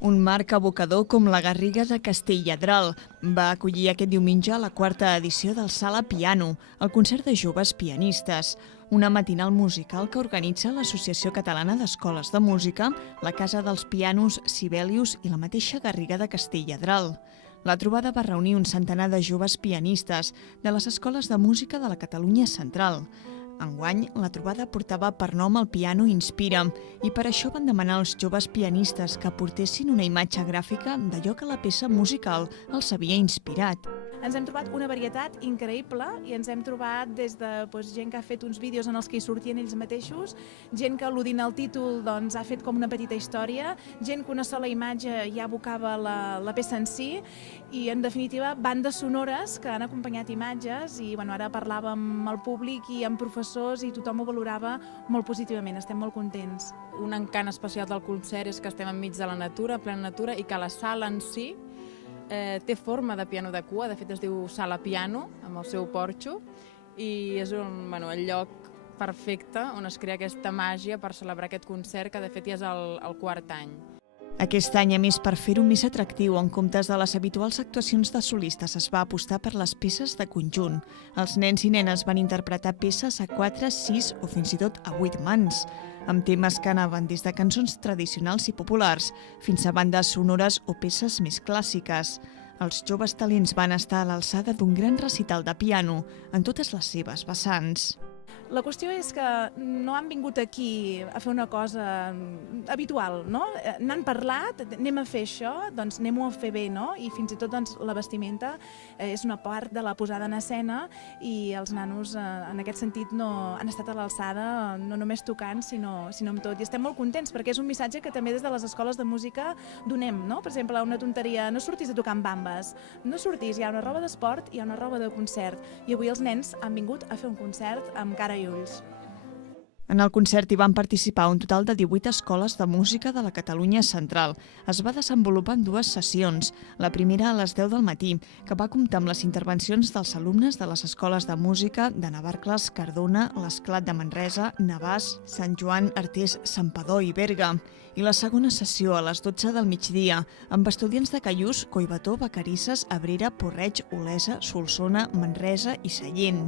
Un marc evocador com la Garriga de Castelladral va acollir aquest diumenge la quarta edició del Sala Piano, el concert de joves pianistes, una matinal musical que organitza l'Associació Catalana d'Escoles de Música, la Casa dels Pianos Sibelius i la mateixa Garriga de Castelladral. La trobada va reunir un centenar de joves pianistes de les escoles de música de la Catalunya central. Enguany, la trobada portava per nom El piano inspira i per això van demanar als joves pianistes que aportessin una imatge gràfica d'allò que la peça musical els havia inspirat. Ens hem trobat una varietat increïble i ens hem trobat des de gent que ha fet uns vídeos en els que hi sortien ells mateixos, gent que al·ludint al títol ha fet com una petita història, gent que una sola imatge ja evocava la peça en si i, en definitiva, bandes sonores que han acompanyat imatges i ara parlàvem amb el públic i amb professors i tothom ho valorava molt positivament, estem molt contents. Un encant especial del concert és que estem enmig de la natura, plena natura, i que la sala en si té forma de piano de cua, de fet es diu Sala Piano, amb el seu porxo, i és el lloc perfecte on es crea aquesta màgia per celebrar aquest concert, que de fet ja és el quart any. Aquest any, a més, per fer-ho més atractiu, en comptes de les habituals actuacions de solistes, es va apostar per les peces de conjunt. Els nens i nenes van interpretar peces a 4, 6 o fins i tot a 8 mans, amb temes que anaven des de cançons tradicionals i populars fins a bandes sonores o peces més clàssiques. Els joves talents van estar a l'alçada d'un gran recital de piano en totes les seves vessants. La qüestió és que no han vingut aquí a fer una cosa habitual, no? N'han parlat, anem a fer això, doncs anem-ho a fer bé, no? I fins i tot la vestimenta és una part de la posada en escena i els nanos en aquest sentit han estat a l'alçada, no només tocant, sinó amb tot. I estem molt contents perquè és un missatge que també des de les escoles de música donem, no? Per exemple, una tonteria, no surtis a tocar amb bambes, no surtis, hi ha una roba d'esport, hi ha una roba de concert. I avui els nens han vingut a fer un concert amb cara i ulls. En el concert hi van participar un total de 18 escoles de música de la Catalunya central. Es va desenvolupar en 2 sessions, la primera a les 10 del matí, que va comptar amb les intervencions dels alumnes de les escoles de música de Navarcles, Cardona, l'Esclat de Manresa, Navàs, Sant Joan, Artés, Santpedor i Berga. I la segona sessió a les 12 del migdia, amb estudiants de Callús, Collbató, Vacarisses, Abrera, Porreig, Olesa, Solsona, Manresa i Sallent.